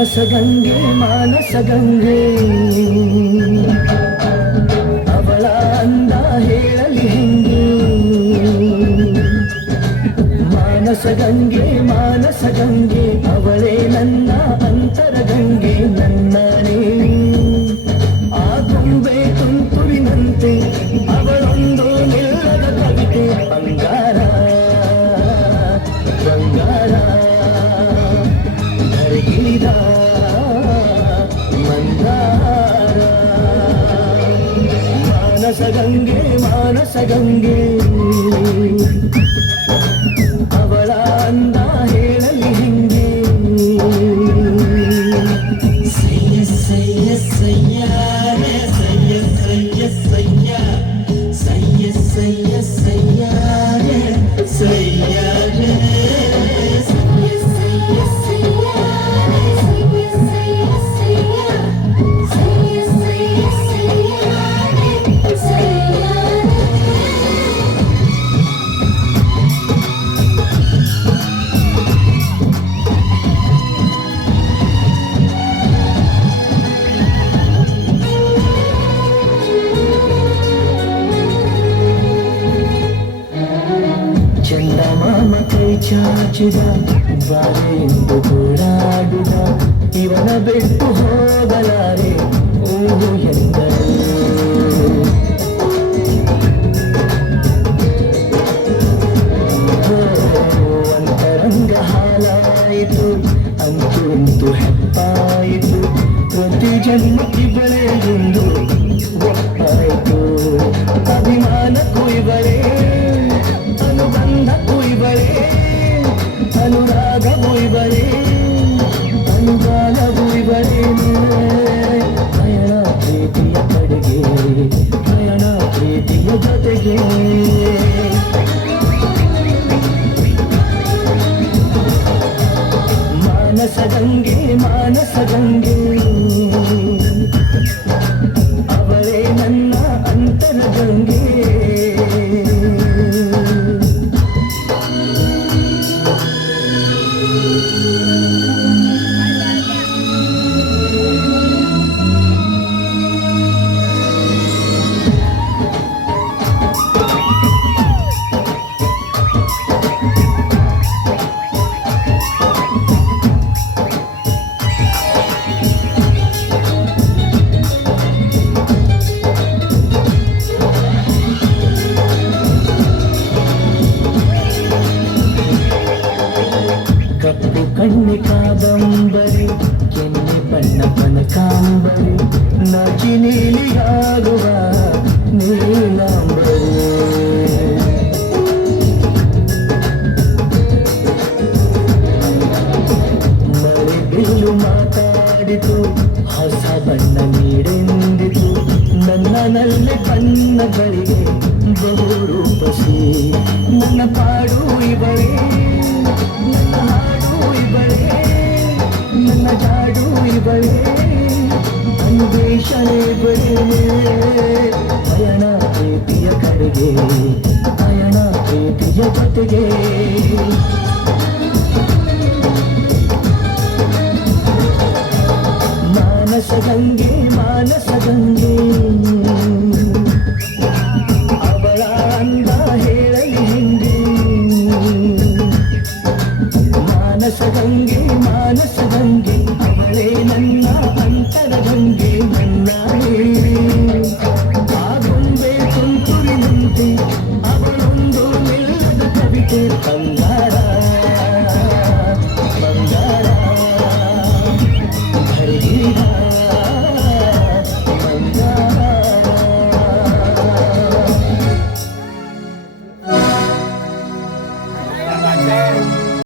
ಮಾನಸ ಗಂಗೆ ಮಾನಸ ಗಂಗೆ ಅವಳ ಅಂದ ಹೇಳಲಿ ಹೆಂಗೆ? ಮಾನಸ ಗಂಗೆ ಮಾನಸ ಗಂಗೆ ಅವಳೇ ನನ್ನ ಅಂತರ ಗಂಗೆ ನನ್ನನೇ. ಆ ಗೊಂಬೆ ತುಂತುರಿನಂತೆ, ಅವಳೊಂದು ನಿಲ್ಲದ ಕವಿತೆ, ಬಂಗಾರ ಮಾನಸ ಗಂಗೆ ಮಾನಸ ಗಂಗೆ ಚಾಚಿದ ಬಾರೆಂದು ಹೋರಾಡಿದ ಇವನ ಬಿಟ್ಟು ಹೋಗಲಾರೆ ಊರು ಎಂದರು. ಅಂತರಂಗ ಹಾಲಾಯಿತು ಅಂತೂ ಇಂತು ಹೆಪ್ಪಾಯಿತು, ಪ್ರತಿ ಜನ್ಮಕ್ಕೆ ಮಾನಸ ಗಂಗೆ ಅವರೇ ಗಂಗೆ ಅವಳೇ ನನ್ನ ಅಂತರ ಕಾದಂಬರಿ ಕೆನ್ನೆ ಬಣ್ಣ ಕನಕಾಂಬರಿ ನಾಚಿ ನೀಲಿಯಾಗುವ ನೀಲಾಂಬರಿ. ಬಿಲ್ಲು ಮಾತಾಡಿತು, ಹೊಸ ಬಣ್ಣ ನೀಡೆಂದಿತು. ನನ್ನ ನಲ್ಲಿ ಬಣ್ಣಗಳಿಗೆ ಬಹು ರೂಪಸಿ ನನ್ನ ಪಾಡು ನನ್ನ ಹಾಡು ನನ್ನ ಜಾಡು ಇವಳೇ ಅನ್ವೇಷಣೆ ಇವಳೇ ಪಯಣ ಪ್ರೀತಿಯ ಕಡೆಗೆ ಪಯಣ ಪ್ರೀತಿಯ ಜೊತೆಗೆ ಮಾನಸದಂಗೆ ಮಾನಸದಂಗೆ ಅವಳೇ ನನ್ನ ಅಂತರದಂಗೆ ನನ್ನಳೇ ಆಗೊಂಬೆ ತುಂತುರಿನಂತೆ ಅವಳೊಂದು ನಿಲ್ಲದ ಕವಿತೆ